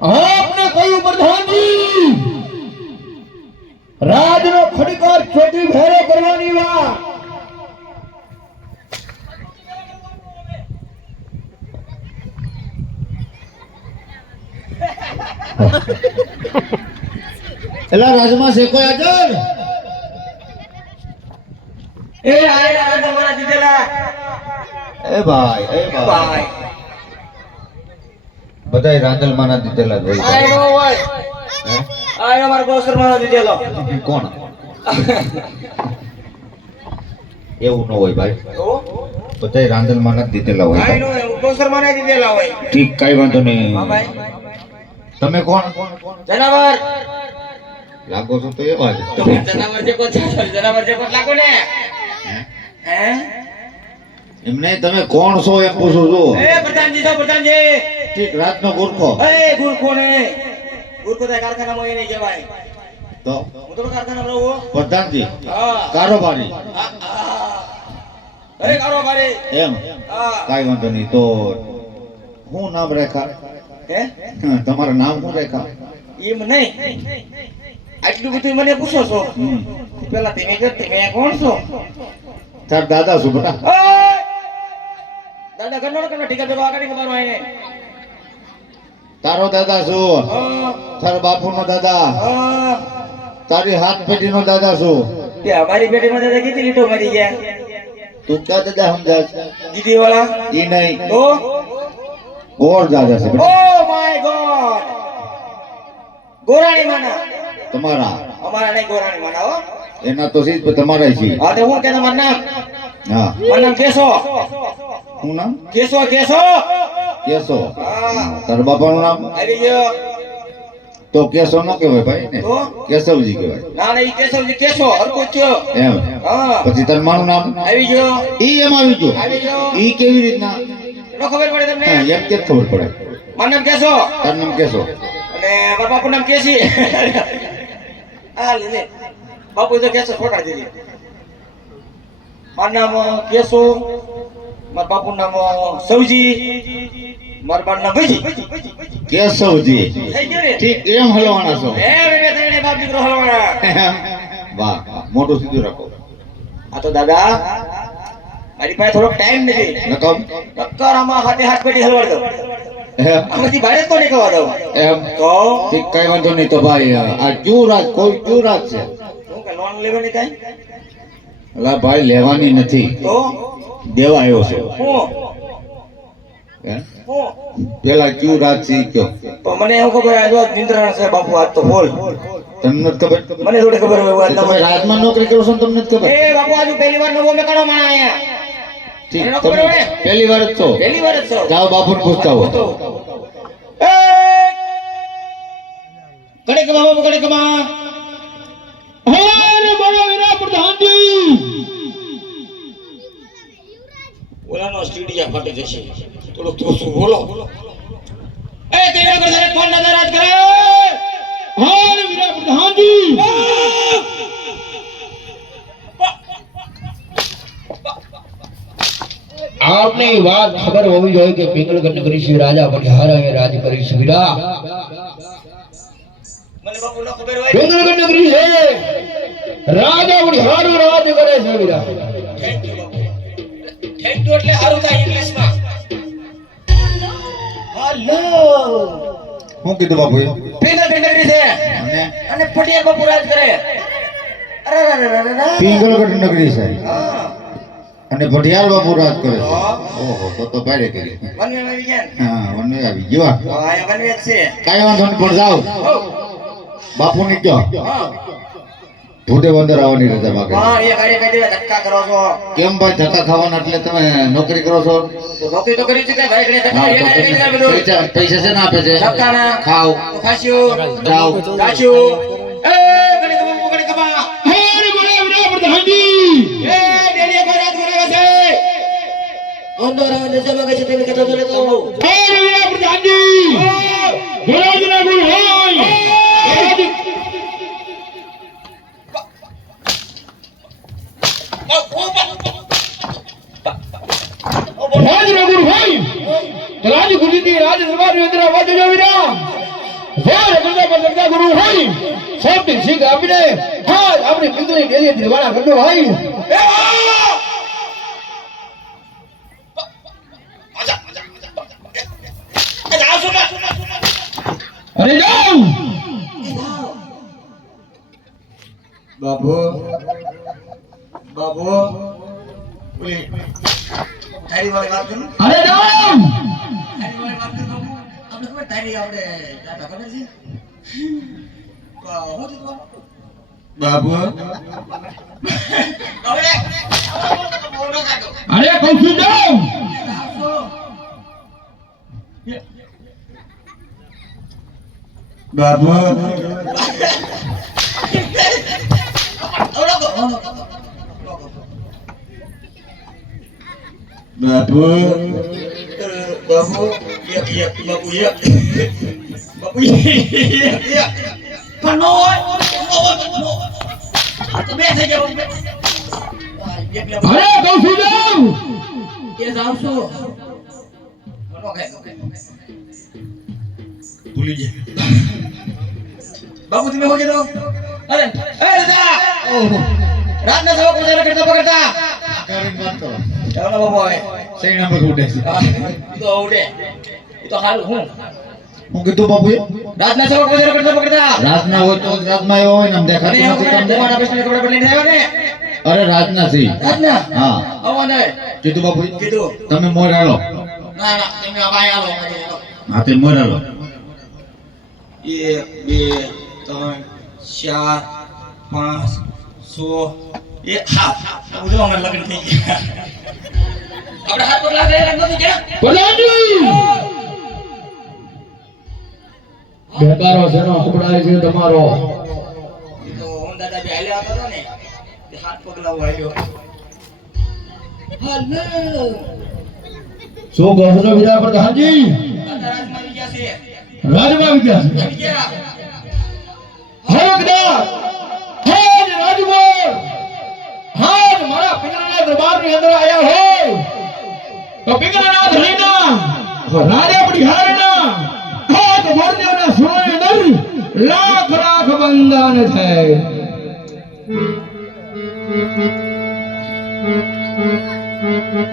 આપને કહ્યું પ્રધાનજી રાજનો ખડકાર ચોટી ભેરો કરવાની વાત. એલા રાજમાં છે કોઈ હાજર? એ આયા તમારા દીધેલા. એ ભાઈ. એ ભાઈ. બધાય રાંદલમાંના દીધેલા જ હોય આયનો હોય. હે? મારા ગોસરમાં દીધેલો. કોણ? એવું ન હોય ભાઈ. બધાય રાંદલમાંના જ દીધેલા હોય દીધેલા ઠીક કઈ વાંધો નહીં. તમે કોણ? જનાવર. લાગો છો તો એવા જ. તમે જનાવર જે કો જનાવર જે કો લાગો ને. હે? એમને તમે કોણ છો એમ પૂછું છું. એ પ્રધાનજી છો પ્રધાનજી. ઠીક રાતનો ગુરખો. એ ગુરખો ને. ગુરખો તો કારખાનામાં એ નહીં કહેવાય. તો? હું તો કારખાનામાં રહું પ્રધાનજી હા. કારોબારી. હા, હા. અરે કારોબારી. એમ? હા. કાઈ વાંધો નહીં તો શું નામ રેખા? હે? તમારું નામ શું રેખા? એમ નહીં. આટલું બધું મને પૂછો છો. પેલા તમે કે તમે કોણ છો? તાર દાદા છું બેટા દાદા ઘરનો ને ટીકા પેલો આગળ ખબર હોય ને તારો દાદા શું હા, બાપુ બાપુનો દાદા. હા. તારી હાથ પેઢીનો દાદા શું કે અમારી નો દાદા કેટલી લીટો મરી ગયા? તું ક્યાં દાદા સમજાસ દીદી વાળા એ નહીં. તો ગોળ દાદા છે ઓ માય ગોડ! ગોરાણી માના. તમારા. અમારા નહીં ગોરાણી માના હો. એના તો સીધ તમારા છે. હા તો હું કે તમારું નામ? હા. મારું નામ કેશો શું નામ? કેશો કેશો કેશો તાર બાપાનું નામ? આવી ગયો તો કેશો ન કહેવાય ભાઈ ને. કેશવજી કહેવાય. ના ના ઈ કેશવજી કેશો હરકો થયો એમ. હા. પછી તાર મારું નામ? આવી ગયો. ઈ એમ આવી ગયું આવી ગયો. ઈ કેવી રીતના? નો ખબર પડે તમને? એમ કે ખબર પડે? મારું નામ કેશો. તાર નામ કેશો? અને મારા બાપુ નામ કેસી હા લે લે. બાપુ તો કેશો ફોટા દીધી. મારું નામ કેશો મારા બાપુ નામ સૌજી મારા બાર નામ ભજી કેશવજી. ઠીક એમ હલવાના છો? વાહ મોટું સીધું રાખો. આ તો દાદા મારી પાસે થોડોક ટાઈમ નથી. નકમ? નક્કર આમાં હાથે હાથ પેટી હલવાડ દો આમાંથી બહાર તો નહીં કહેવા એમ? તો? ઠીક કઈ વાંધો નહીં તો ભાઈ આ જુરાજ કોઈ જુરાજ છે? શું કે લોન લેવાની થાય અલા ભાઈ લેવાની નથી. તો? દેવા આવ્યો છે. પેલા ક્યુ રાત સી કયો? તો મને એવું ખબર આજો જો સાહેબ છે બાપુ આજ તો બોલ. તમને નથી ખબર? મને થોડી ખબર હોય તમે રાતમાં રાજમાં નોકરી કરો છો ને તમને નથી ખબર? એ બાપુ આજુ પહેલી વાર નવો મેકાડો માણા આયા. ઠીક તમે પહેલી વાર જ છો. પહેલી વાર જ છો. જાઓ બાપુ પૂછતા હો કડે કમા બાપુ કડે કમા હે બોલો વીરા પ્રધાનજી ઓલાનો સ્ટીડિયા ફાટી જશે થોડો થોડું બોલો એ તેરા પર જરા ફોન ના રાજ કરે હા વીરા પ્રધાનજી આપને એ વાત ખબર હોવી જોઈએ કે પિંગલગઢ નગરી શ્રી રાજા બલિહારા એ રાજ કરી છે વીરા મને બાપુ ન ખબર હોય પિંગલગઢ નગરી છે રાજા હારું રાજ કરે છે વીરા થેન્ક યુ થેન્ક યુ એટલે હારું થાય ઇંગ્લિશમાં. હલો હું કીધું બાપુ પીગલ પિંગલરી છે અને? પટિયા બાપુ રાજ કરે. અરે અરે અરે પીગલ નગરી છે. હા. અને ભટિયાર બાપુ રાજ કરે. ઓહો તો તો ભારે કરી. વનવે આવી ગયા હા વનવે આવી. ગયો હા વનવે છે. કાંઈ વાંધો નહીં પણ જાઓ. બાપુ ની કયો ભૂતે બંદર આવવાની રજા માગે ધક્કા કરો છો. કેમ ભાઈ ધક્કા ખાવાના એટલે તમે નોકરી કરો છો? નોકરી તો કરી કે ભાઈ. પૈસા છે ને આપે છે? ધક્કા ના ખાઓ તો ખાસ્યું. જાઓ. એ ઘણી કમા ઘણી કમા. હે બોલો વીરા પ્રધાનજી એ ડેલી પર રાત બોલાવે છે. અંદર આવે છે જમા છે તમે કહેતો તો લેતો આવો. આજ સવારની અંદર અવાજ જોવી રહ્યા. જ્યારે ગુરુદેવ જગતા ગુરુ હોય સૌથી શીખ આપીને આજ આપણી મિત્રની ડેલી દિલવાળા કરનો હોય. અરે જાઉં બાબુ બાબુ અરે રામ આપણે ખબર તારી આપણે છે? તો? બાબુ હવે અરે! કહું છું બાબુ બાબુ યક બાબુ યક યક પણ નો હોય નો હોય નો તો બે થઈ જાવ અરે કહું છું જાઉં એ જાવ છું ભૂલી જાય બાબુ તમે હો ગયો અરે એ દાદા ઓહો રાતના સવા કોજારા કરતા પકડતા ચાલો બાબુ હવે સહી નંબર ઉડે છે તો ઉડે. તો હારું હું? હું કીધું બાપુએ? રાતના સવા કોજારા કરતા પકડતા? રાતના હોય તો રાતમાં આવ્યો હોય ને આમ અને નથી. તમને તમારા પ્રશ્ન કપડા બદલીને આવ્યા ને? અરે રાતના છે રાતના? હા. આવો કીધું બાપુએ? કીધું. તમે મોર હાલો. ના ના તમે આ આલો હા તે મોર હાલો. એક બે ત્રણ ચાર પાંચ છ એક હા. લગ્ન થઈ ગયા. આપણે હાથ પગલા ગયા. પ્રધાનજી બેકારો છે નો કપડાય છે તમારો. તો હું દાદા બે હાલ્યા હતા ને તે હાથ પગલા હું હાલો. શું કહો છો વિરા પ્રધાનજી રાજમાં આવી છે. રાજમાં વિદ્યા છે. હરકદાર! બંધન થાય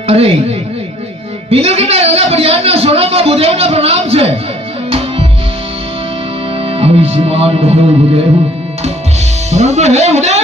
અરે પિંગળના રાજા પડિહારના સોનામાં ભૂદેવના પ્રણામ છે. આયુષ્યમાન ભવ ભૂદેવ પરંતુ હે ભૂદેવ